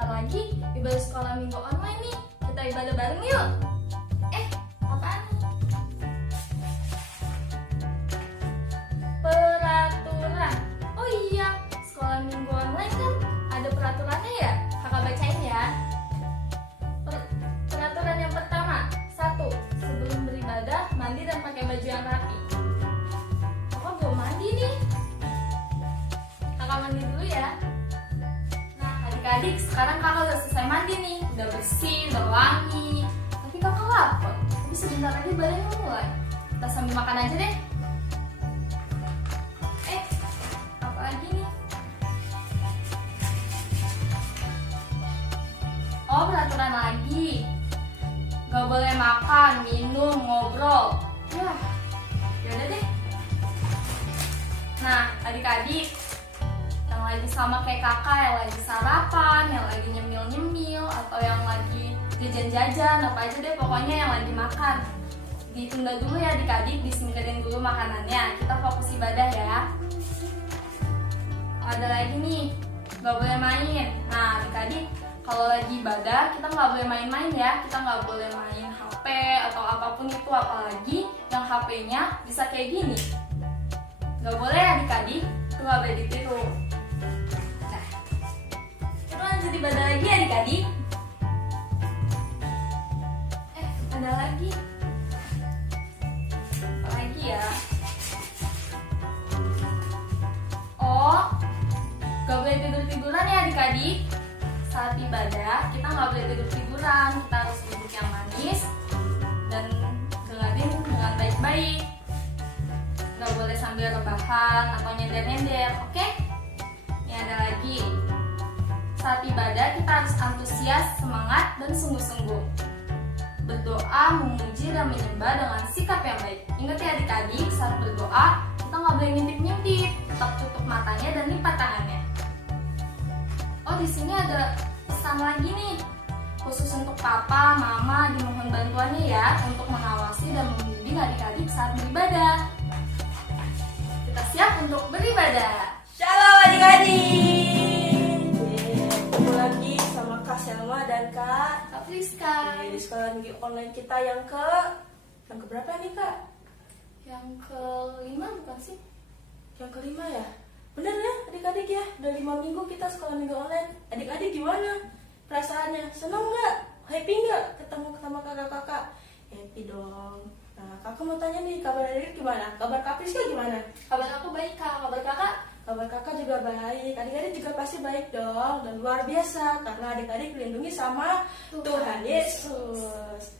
Sebentar lagi ibadah sekolah minggu online nih. Kita ibadah bareng yuk. Apaan? Peraturan. Oh iya, sekolah minggu online kan ada peraturannya ya. Kakak bacain ya. Peraturan yang pertama, 1. Sebelum beribadah, mandi dan pakai baju yang rapi. Kakak belum mandi nih. Kakak mandi dulu ya. Nah, adik-adik, sekarang kakak udah selesai mandi nih. Udah bersih, udah wangi. Tapi kakak lapar. Tapi sebentar lagi ibadahnya mulai. Kita sambil makan aja deh. Apa lagi nih? Oh, peraturan lagi. Gak boleh makan, minum, ngobrol. Yaudah deh. Nah, adik-adik yang lagi sama kayak kakak, yang lagi sarapan, yang lagi nyemil-nyemil, atau yang lagi jajan-jajan, apa aja deh pokoknya yang lagi makan, ditunda dulu ya adik-adik, disingkirin dulu makanannya. Kita fokus ibadah ya. Ada lagi nih, gak boleh main. Nah adik-adik, kalau lagi ibadah kita nggak boleh main-main ya. Kita nggak boleh main HP atau apapun itu, apalagi yang HP-nya bisa kayak gini. Nggak boleh adik-adik, itu nggak boleh ditiru. Nah, kita lanjut ibadah lagi adik-adik. Ada lagi. Apa lagi ya? Oh, nggak boleh tidur-tiduran ya adik-adik. Saat ibadah kita nggak boleh tidur-tiduran, kita harus duduk yang manis dan dengerin dengan baik-baik. Nggak boleh sambil rebahan atau nyender-nyender, oke? Ini ada lagi. Saat ibadah kita harus antusias, semangat, dan sungguh-sungguh. Berdoa, memuji, dan menyembah dengan sikap yang baik. Ingat ya adik-adik, saat berdoa kita nggak boleh ngintip-ngintip, tetap tutup matanya dan lipat tangannya. Oh, di sini ada pesan lagi nih. Khusus untuk papa, mama, dimohon bantuannya ya untuk mengawasi dan membimbing adik-adik saat beribadah. Kita siap untuk beribadah. Shalom adik-adik. Ketemu lagi sama Kak Selma dan Kak Friska. di sekolah minggu online kita yang berapa nih Kak? Yang kelima bukan sih? Yang kelima ya? Bener ya adik-adik ya, udah 5 minggu kita sekolah minggu online. Adik-adik gimana perasaannya? Seneng nggak? Happy nggak ketemu sama kakak-kakak? Happy dong. Nah kakak mau tanya nih, kabar adik gimana? Kabar Kak Priska gimana? Kabar aku baik kak, kabar kakak? Kabar kakak juga baik, adik-adik juga pasti baik dong. Dan luar biasa, karena adik-adik dilindungi sama Tuhan Yesus.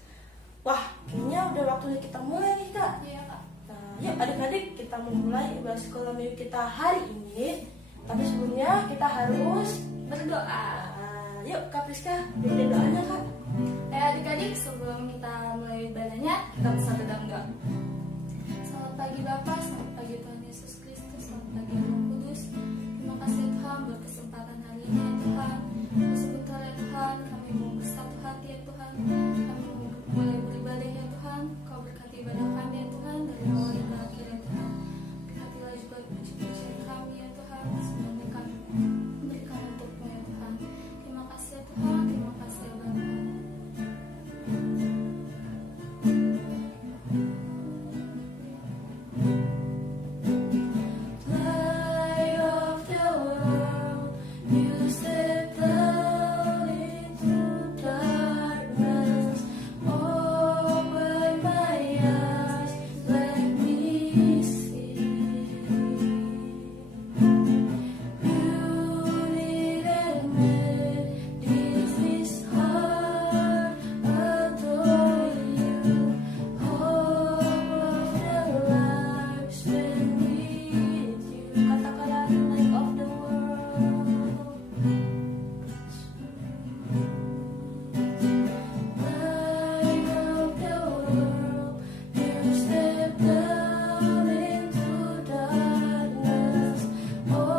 Wah, kayaknya udah waktunya kita mulai nih Kak. Iya kak. Nah, yuk adik-adik kita memulai ibadah sekolah minggu kita hari ini. Tapi sebelumnya kita harus Berdoa. Nah, yuk Kak Priska, bikin doanya Kak. Adik-adik, sebelum kita mulai ibadahnya, kita bisa berdoa. Selamat pagi Bapak, selamat pagi Tuhan Yesus Kristus, selamat pagi Roh Kudus. Terima kasih Tuhan buat kesempatan hari ini ya Tuhan. Sebentar ya Tuhan, kami mau bersatu hati ya Tuhan. Kami mau mulai beribadah ya Tuhan. Kau berkati ibadah kami ya Tuhan, dari awal hingga akhir ya Tuhan. Berkatilah juga puji-pujian kami ya Tuhan. Semoga kami berikan untukmu ya Tuhan. Terima kasih ya Tuhan, terima kasih ya Bapa. Oh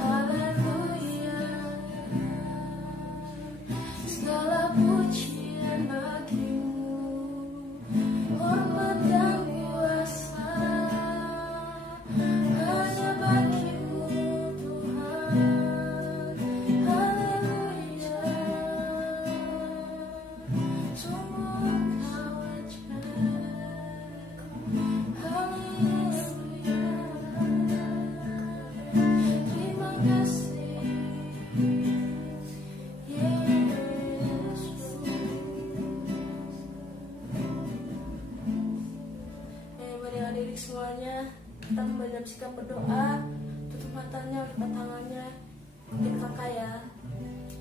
Haleluya, segala pujian bagimu, hormat dan kuasa hanya bagimu Tuhan. Haleluya, sungguh Engkau ajaib. Haleluya, terima kasih Yesus. Adik-adik semuanya, kita kembali dalam sikap berdoa. Tutup matanya, lipat tangannya. Mungkin kakak ya.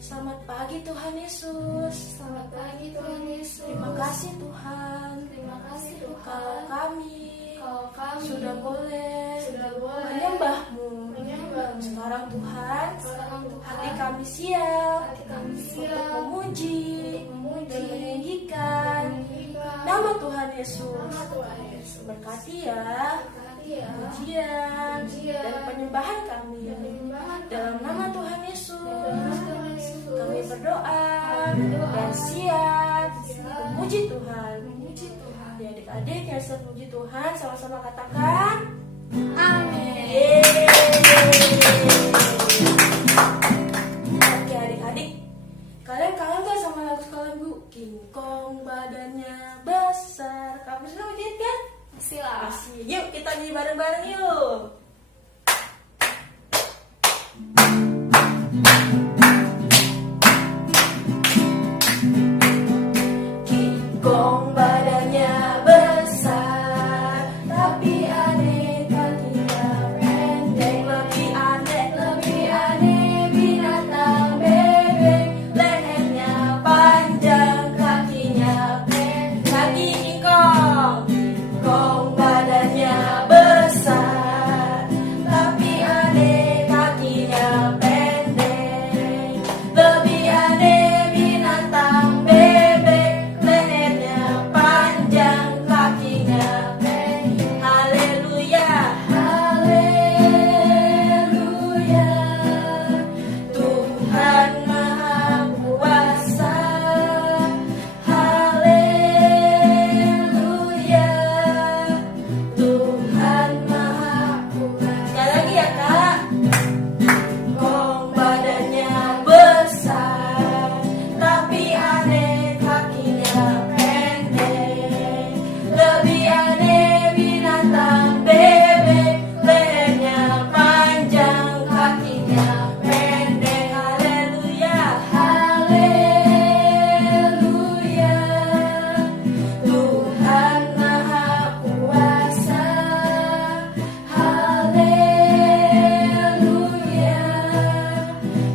Selamat pagi Tuhan Yesus. Selamat pagi Tuhan Yesus. Terima kasih Tuhan. Terima kasih Kalau Tuhan. kami sudah boleh menyembah-Mu. Sekarang Tuhan, hati kami siap untuk memuji dan meninggikan nama Tuhan Yesus. Berkati ya pujian dan penyembahan kami. Dalam nama Tuhan Yesus kami berdoa dan siap memuji Tuhan. Ya, adik-adik yang siap memuji Tuhan, sama-sama katakan amin. Oke adik-adik, kalian kangen gak sama lagu sekolah Bu? King Kong badannya besar. Kamu sudah nyanyi kan? Masih lah. Masih. Yuk kita nyanyi bareng-bareng yuk. King Kong badannya besar, tapi aneh kakinya pendek. Lebih aneh binatang bebek. Lehernya panjang, kakinya pendek. Kaki King Kong. King Kong badannya besar, tapi aneh kakinya pendek. Lebih aneh binatang bebek. Lehernya panjang, kakinya pendek. Haleluya, haleluya, Tuhan Maha Kuasa. Haleluya, Tuhan Maha Kuasa. Sekali lagi ya Kak. Kong badannya besar, tapi aneh kakinya pendek. Lebih aneh binatang bebek. Lehernya panjang, kakinya pendek. Haleluya, haleluya, Tuhan Maha Kuasa. Haleluya,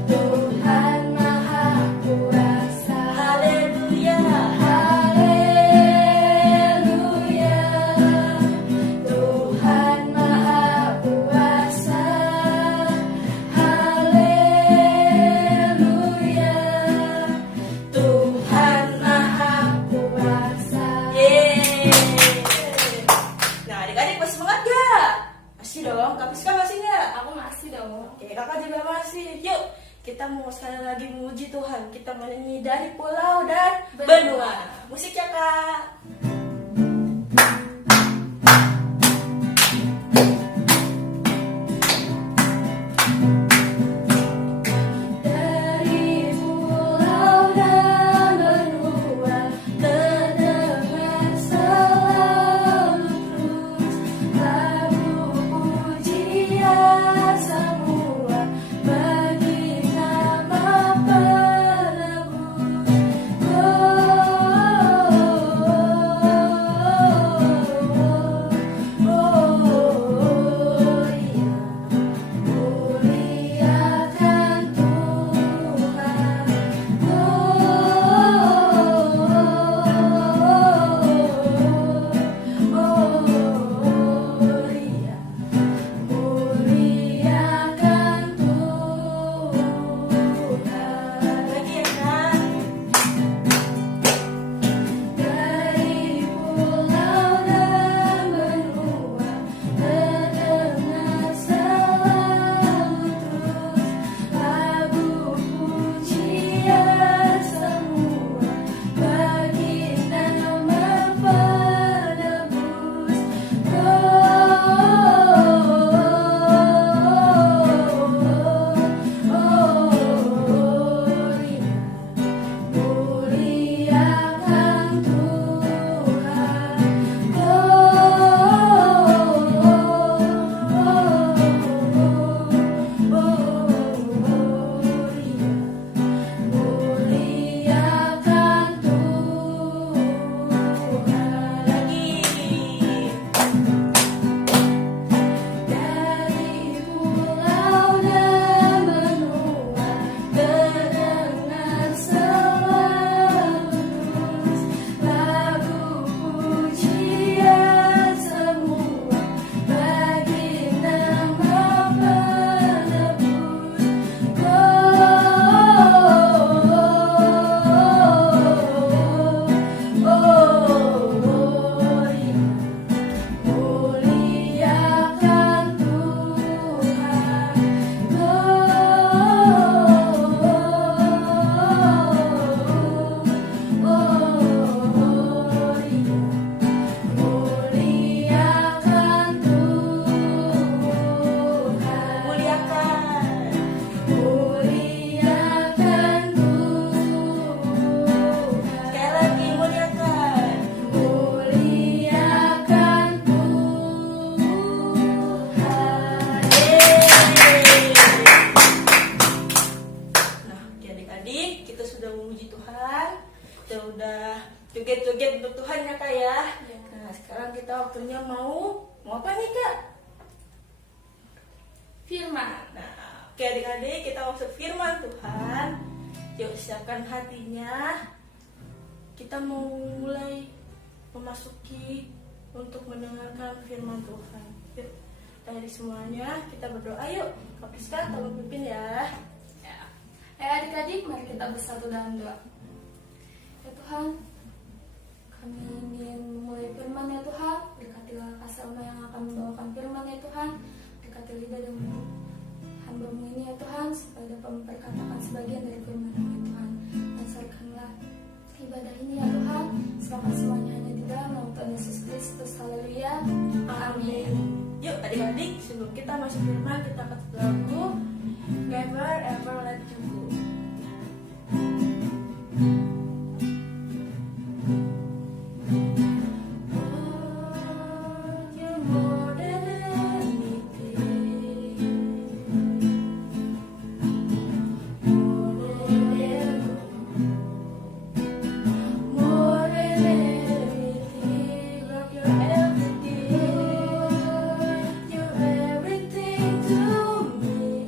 Tuhan Maha Kuasa. Haleluya, haleluya, Tuhan Maha Kuasa. Haleluya, Tuhan Maha Kuasa. Yeay. Nah adik-adik masih semangat gak? Masih dong, Kak Piska masih gak? Aku masih dong. Oke, kakak juga masih. Yuk, kita mau sekali lagi memuji Tuhan. Kita menyanyi dari pulau dan benua. Musik ya Kak. Dari pulau dan benua terdengar selalu terus lagu pujian semua bagi nama penebus. Oh, kita waktunya mau apa nih Kak? Firman. Nah, oke adik-adik, kita masuk firman Tuhan. Yuk siapkan hatinya. Kita mau mulai memasuki untuk mendengarkan firman Tuhan. Yuk, dari semuanya kita berdoa yuk. Kak Priska, tolong pimpin ya. Ya. Adik-adik, mari kita bersatu dalam doa. Ya Tuhan, kami ingin memulai firman ya Tuhan. Berkatilah Kak Selma yang akan membawakan firman ya Tuhan. Berkati lidah dan mulut hamba-Mu ini ya Tuhan, supaya dapat memperkatakan sebagian dari firman-Mu ya Tuhan. Dan serahkanlah ibadah ini ya Tuhan. Serahkan semuanya hanya di dalam nama Tuhan Yesus Kristus. Haleluya. Amin. Yuk adik-adik, sebelum kita masuk firman, kita akan lagu Never Ever Let You Go. You're more than anything, more than ever, more than anything. Love, you're everything, you're everything to me.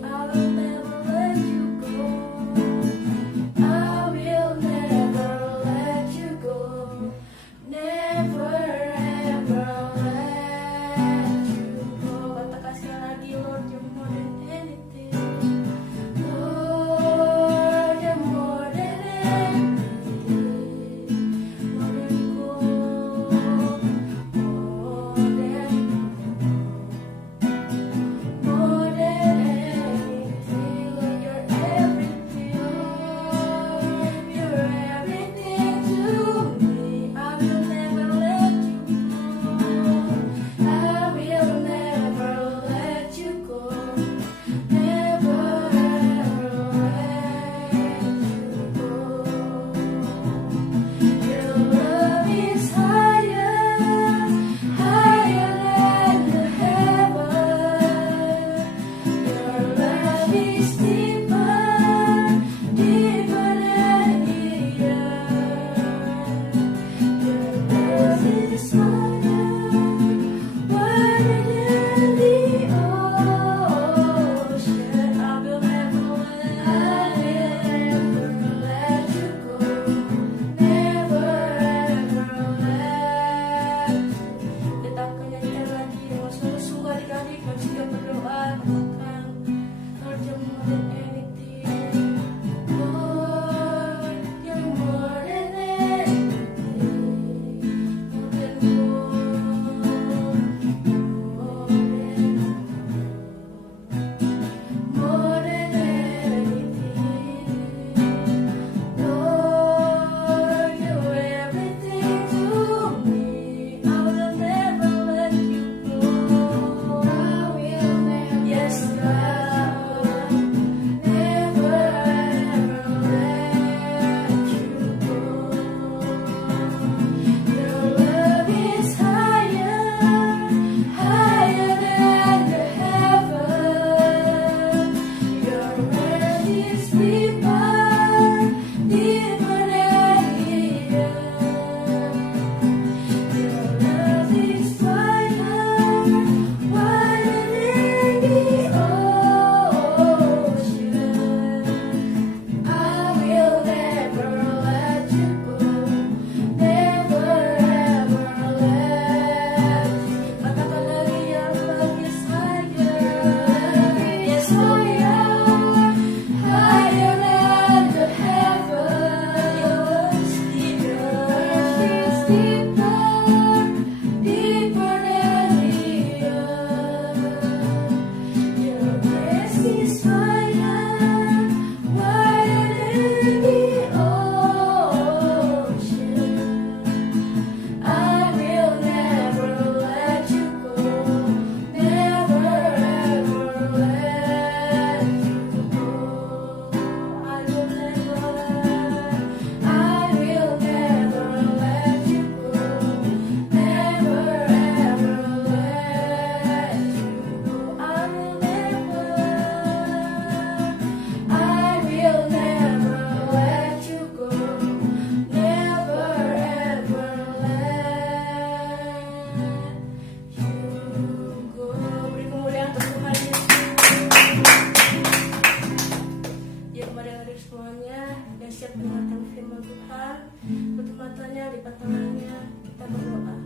di pertengahannya. Kita berdoa.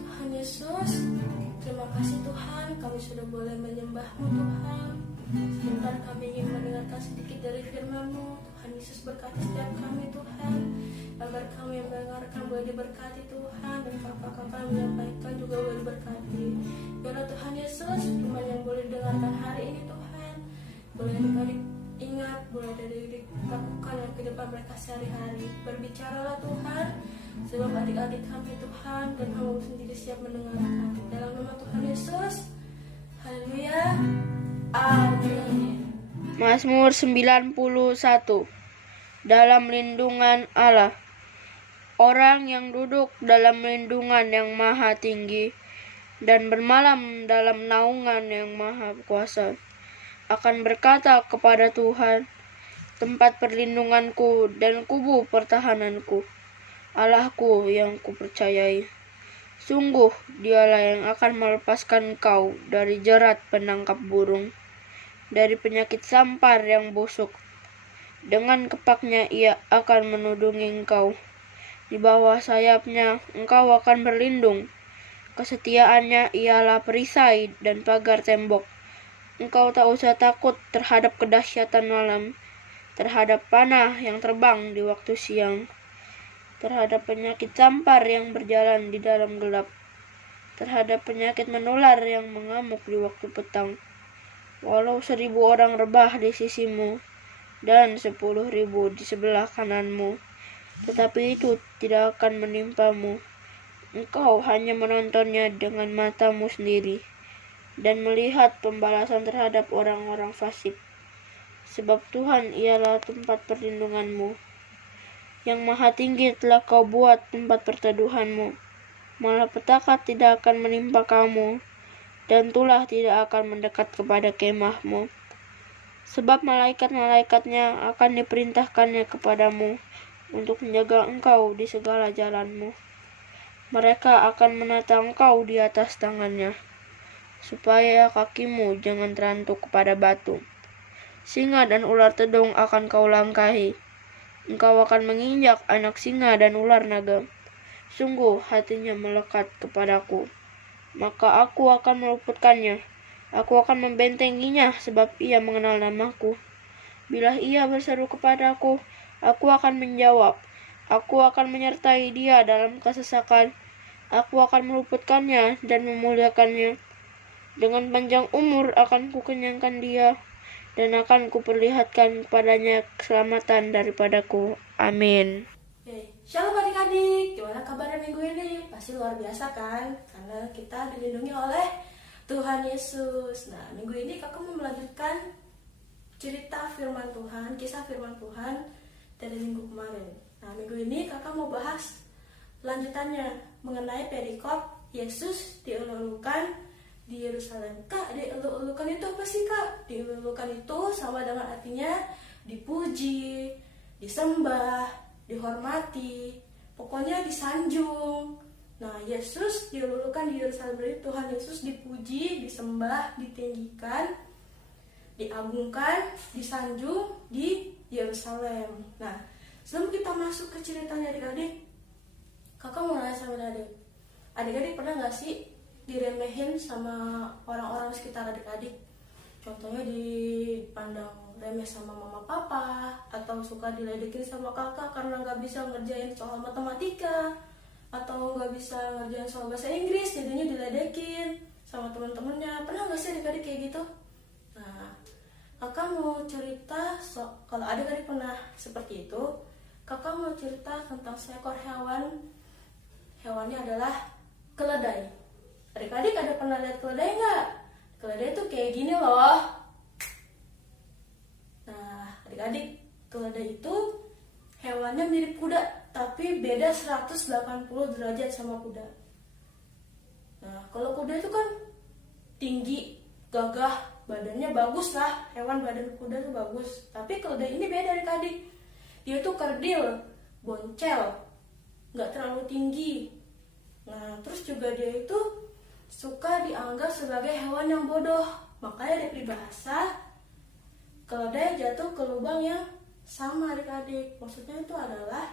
Tuhan Yesus, terima kasih Tuhan, kami sudah boleh menyembah-Mu Tuhan. Sebentar kami ingin mendengarkan sedikit dari firman-Mu. Tuhan Yesus berkati setiap kami Tuhan, agar kami yang mendengarkan boleh diberkati Tuhan, dan kakak-kakak menyampaikan juga boleh diberkati. Biarlah Tuhan Yesus, firman yang boleh didengarkan hari ini Tuhan, boleh adik-adik ingat, boleh adik-adik lakukan dalam kehidupan mereka sehari-hari. Berbicaralah Tuhan, sebab adik-adik kami Tuhan dan kamu sendiri siap mendengarkan. Dalam nama Tuhan Yesus, haleluya, amin. Mazmur 91. Dalam lindungan Allah. Orang yang duduk dalam lindungan yang maha tinggi dan bermalam dalam naungan yang maha kuasa akan berkata kepada Tuhan, tempat perlindunganku dan kubu pertahananku, Allahku yang kupercayai. Sungguh dialah yang akan melepaskan engkau dari jerat penangkap burung, dari penyakit sampar yang busuk. Dengan kepaknya ia akan menudungi engkau. Di bawah sayapnya engkau akan berlindung. Kesetiaannya ialah perisai dan pagar tembok. Engkau tak usah takut terhadap kedahsyatan malam, terhadap panah yang terbang di waktu siang, terhadap penyakit sampar yang berjalan di dalam gelap, terhadap penyakit menular yang mengamuk di waktu petang. Walau 1.000 orang rebah di sisimu dan 10.000 di sebelah kananmu, tetapi itu tidak akan menimpamu. Engkau hanya menontonnya dengan matamu sendiri dan melihat pembalasan terhadap orang-orang fasik. Sebab Tuhan ialah tempat perlindunganmu. Yang maha tinggi telah kau buat tempat perteduhanmu. Malapetaka tidak akan menimpa kamu, dan tulah tidak akan mendekat kepada kemahmu. Sebab malaikat-malaikatnya akan diperintahkannya kepadamu untuk menjaga engkau di segala jalanmu. Mereka akan menata engkau di atas tangannya, supaya kakimu jangan terantuk kepada batu. Singa dan ular tedung akan kau langkahi. Engkau akan menginjak anak singa dan ular naga. Sungguh hatinya melekat kepadaku, maka aku akan meluputkannya. Aku akan membentenginya sebab ia mengenal namaku. Bila ia berseru kepadaku, aku akan menjawab. Aku akan menyertai dia dalam kesesakan. Aku akan meluputkannya dan memuliakannya. Dengan panjang umur akan kukenyangkan dia, dan akan kuperlihatkan kepadanya keselamatan daripadaku. Amin. Shalom adik-adik, gimana kabarnya minggu ini? Pasti luar biasa kan? Karena kita dilindungi oleh Tuhan Yesus. Nah, minggu ini kakak mau melanjutkan cerita firman Tuhan, kisah firman Tuhan dari minggu kemarin. Nah, minggu ini kakak mau bahas lanjutannya mengenai perikop Yesus dielulukan di Yerusalem. Kak, dielulukan itu apa sih kak? Dielulukan itu sama dengan artinya dipuji, disembah, dihormati, pokoknya disanjung. Nah, Yesus dielulukan di Yerusalem, berarti Tuhan Yesus dipuji, disembah, ditinggikan, diagungkan, disanjung di Yerusalem. Nah, sebelum kita masuk ke ceritanya adik-adik, kakak mau nanya sama adik-adik pernah gak sih diremehin sama orang-orang sekitar adik-adik? Contohnya dipandang remeh sama mama papa, atau suka diledekin sama kakak karena gak bisa ngerjain soal matematika, atau gak bisa ngerjain soal bahasa Inggris, jadinya diledekin sama teman-temannya. Pernah gak sih adik-adik kayak gitu? Nah, kakak mau cerita kalau adik-adik pernah seperti itu. Kakak mau cerita tentang seekor hewan. Hewannya adalah keledai. Adik-adik ada pernah lihat keledai nggak? Keledai tuh kayak gini loh. Nah, adik-adik, keledai itu hewannya mirip kuda, tapi beda 180 derajat sama kuda. Nah, kalau kuda itu kan tinggi, gagah, badannya bagus lah. Hewan badan kuda tuh bagus. Tapi keledai ini beda adik-adik. Dia tuh kerdil, boncel, nggak terlalu tinggi. Nah, terus juga dia itu suka dianggap sebagai hewan yang bodoh. Makanya ada peribahasa, keledai jatuh ke lubang yang sama adik-adik. Maksudnya itu adalah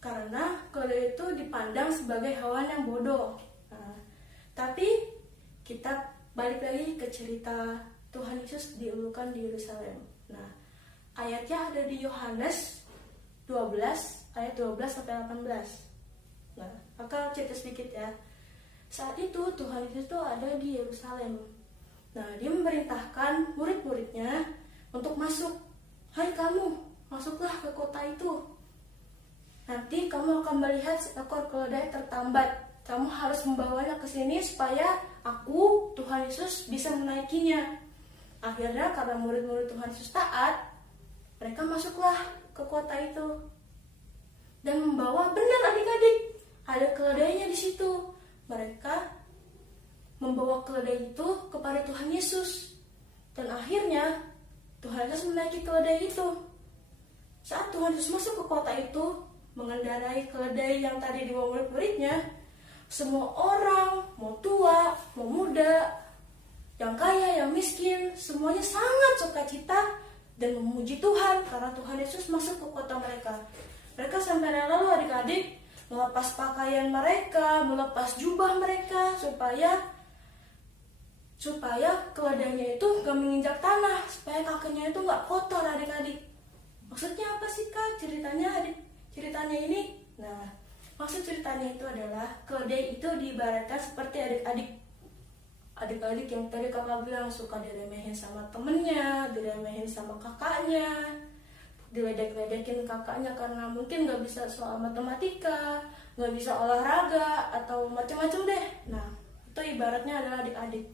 karena keledai itu dipandang sebagai hewan yang bodoh. Nah, tapi kita balik lagi ke cerita Tuhan Yesus diulukan di Yerusalem. Nah, ayatnya ada di Yohanes 12 ayat 12 sampai 18. Nah, maka cerita sedikit ya. Saat itu Tuhan Yesus itu ada di Yerusalem. Nah, dia memerintahkan murid-muridnya untuk masuk. Hai kamu, masuklah ke kota itu. Nanti kamu akan melihat seekor keledai tertambat. Kamu harus membawanya ke sini supaya aku, Tuhan Yesus, bisa menaikinya. Akhirnya karena murid-murid Tuhan Yesus taat, mereka masuklah ke kota itu dan membawa, benar adik-adik, ada keledainya di situ. Mereka membawa keledai itu kepada Tuhan Yesus. Dan akhirnya Tuhan Yesus menaiki keledai itu. Saat Tuhan Yesus masuk ke kota itu, mengendarai keledai yang tadi dibawa murid-muridnya, semua orang, mau tua, mau muda, yang kaya, yang miskin, semuanya sangat sukacita dan memuji Tuhan karena Tuhan Yesus masuk ke kota mereka. Mereka sampai rela loh adik-adik melepas pakaian mereka, melepas jubah mereka supaya keledainya itu gak menginjak tanah, supaya kakinya itu gak kotor adik-adik. Maksudnya apa sih Kak ceritanya ini? Nah, maksud ceritanya itu adalah keledai itu diibaratkan seperti adik-adik yang tadi kakak bilang suka diremehin sama temennya, diremehin sama kakaknya, diledek-ledekin kakaknya karena mungkin gak bisa soal matematika, gak bisa olahraga, atau macam-macam deh. Nah, itu ibaratnya adalah adik-adik.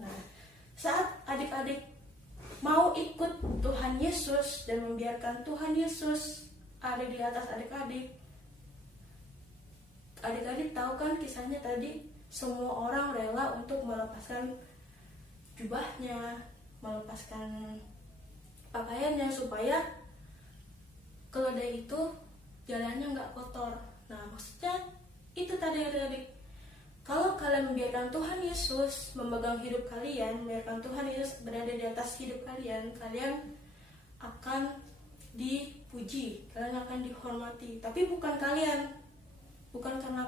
Nah, saat adik-adik mau ikut Tuhan Yesus dan membiarkan Tuhan Yesus ada di atas adik-adik tahu kan kisahnya tadi, semua orang rela untuk melepaskan jubahnya, melepaskan pakaiannya supaya keledai itu jalannya nggak kotor. Nah, maksudnya itu tadi adik-adik, kalau kalian membiarkan Tuhan Yesus memegang hidup kalian, membiarkan Tuhan Yesus berada di atas hidup kalian, kalian akan dipuji, kalian akan dihormati. Tapi bukan karena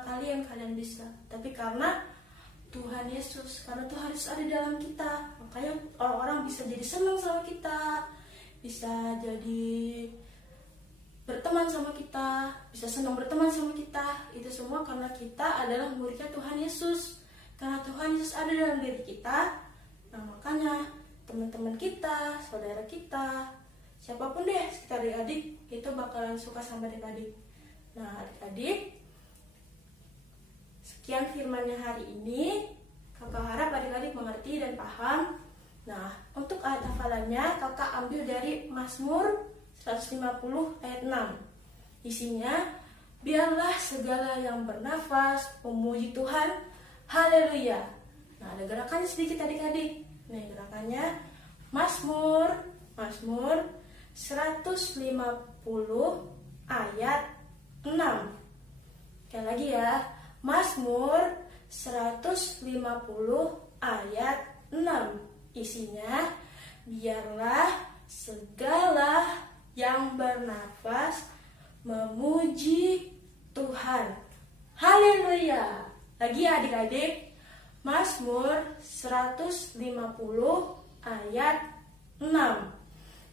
kalian bisa, tapi karena Tuhan Yesus. Karena Tuhan Yesus ada di dalam kita, makanya orang-orang bisa jadi senang sama kita, bisa jadi berteman sama kita, bisa senang berteman sama kita. Itu semua karena kita adalah muridnya Tuhan Yesus. Karena Tuhan Yesus ada dalam diri kita. Nah, makanya teman-teman kita, saudara kita, siapapun deh sekitar adik-adik itu bakalan suka sama adik-adik. Nah, adik-adik, sekian firman-Nya hari ini. Kakak harap adik-adik mengerti dan paham. Nah, untuk ayat hafalannya kakak ambil dari Mazmur 150 ayat 6. Isinya, biarlah segala yang bernafas memuji Tuhan, haleluya. Nah, ada gerakannya sedikit adik-adik. Nih gerakannya, Mazmur 150 ayat 6. Sekali lagi ya, Mazmur 150 ayat 6. Isinya, biarlah segala yang bernafas memuji Tuhan, haleluya. Lagi ya adik-adik, Mazmur 150 ayat 6.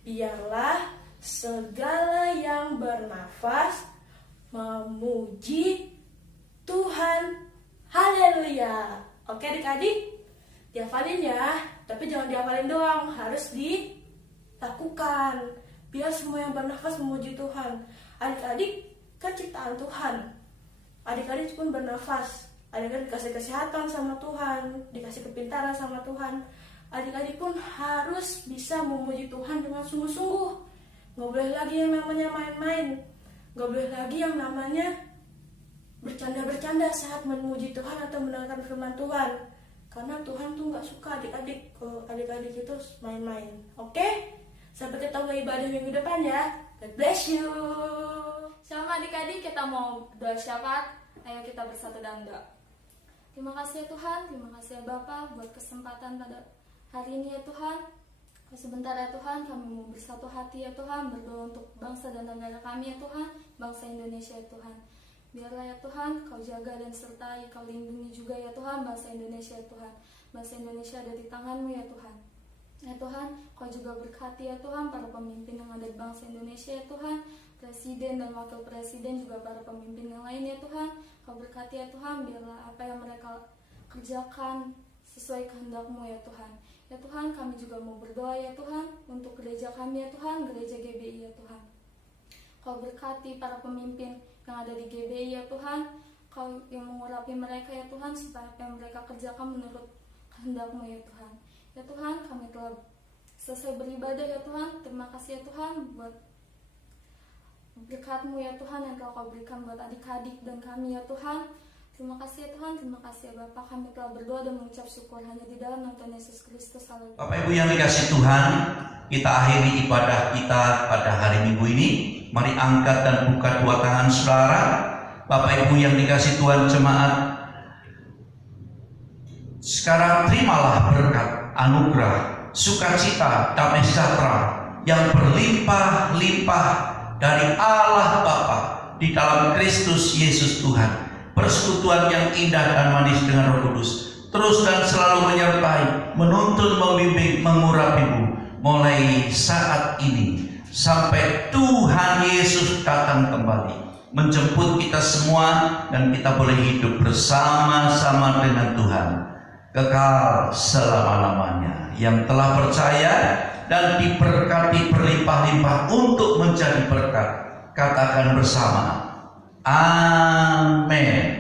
Biarlah segala yang bernafas memuji Tuhan, haleluya. Oke adik-adik, dihafalin ya. Tapi jangan dihafalin doang, harus dilakukan. Biar semua yang bernafas memuji Tuhan. Adik-adik kan ciptaan Tuhan. Adik-adik pun bernafas. Adik-adik dikasih kesehatan sama Tuhan, dikasih kepintaran sama Tuhan. Adik-adik pun harus bisa memuji Tuhan dengan sungguh-sungguh. Gak boleh lagi yang namanya main-main. Gak boleh lagi yang namanya bercanda-bercanda saat memuji Tuhan atau mendengarkan firman Tuhan. Karena Tuhan tuh gak suka adik-adik kalau adik-adik itu main-main. Oke? Sampai ketemu ibadah minggu depan ya. God bless you. Sama adik-adik kita mau doa syafaat. Ayo kita bersatu dalam doa. Terima kasih ya Tuhan, terima kasih ya Bapa buat kesempatan pada hari ini ya Tuhan. Sebentar ya Tuhan, kami mau bersatu hati ya Tuhan, berdoa untuk bangsa dan negara kami ya Tuhan, bangsa Indonesia ya Tuhan. Biarlah ya Tuhan, Kau jaga dan sertai, Kau lindungi juga ya Tuhan, bangsa Indonesia ya Tuhan. Bangsa Indonesia ada di tangan-Mu ya Tuhan. Ya Tuhan, Kau juga berkati ya Tuhan, para pemimpin yang ada di bangsa Indonesia ya Tuhan, Presiden dan Wakil Presiden, juga para pemimpin yang lain ya Tuhan. Kau berkati ya Tuhan, biarlah apa yang mereka kerjakan sesuai kehendak-Mu ya Tuhan. Ya Tuhan, kami juga mau berdoa ya Tuhan untuk gereja kami ya Tuhan, gereja GBI ya Tuhan. Kau berkati para pemimpin yang ada di GBI ya Tuhan, Kau yang mengurapi mereka ya Tuhan, supaya apa yang mereka kerjakan menurut kehendak-Mu ya Tuhan. Ya Tuhan, kami telah selesai beribadah ya Tuhan. Terima kasih ya Tuhan buat berkat-Mu ya Tuhan yang telah Kau berikan buat adik-adik dan kami ya Tuhan. Terima kasih ya Tuhan, terima kasih ya Bapak. Kami telah berdoa dan mengucap syukur hanya di dalam nama Tuhan Yesus Kristus. Haleluya. Bapak Ibu yang dikasih Tuhan, kita akhiri ibadah kita pada hari Minggu ini. Mari angkat dan buka dua tangan saudara. Bapak Ibu yang dikasih Tuhan jemaat, sekarang terimalah berkat, anugerah, sukacita, damai sejahtera yang berlimpah-limpah dari Allah Bapa di dalam Kristus Yesus Tuhan. Persekutuan yang indah dan manis dengan Roh Kudus terus dan selalu menyertai, menuntun, membimbing, mengurapimu mulai saat ini sampai Tuhan Yesus datang kembali menjemput kita semua, dan kita boleh hidup bersama-sama dengan Tuhan kekal selama-lamanya. Yang telah percaya dan diberkati berlimpah-limpah untuk menjadi berkat, katakan bersama, amin.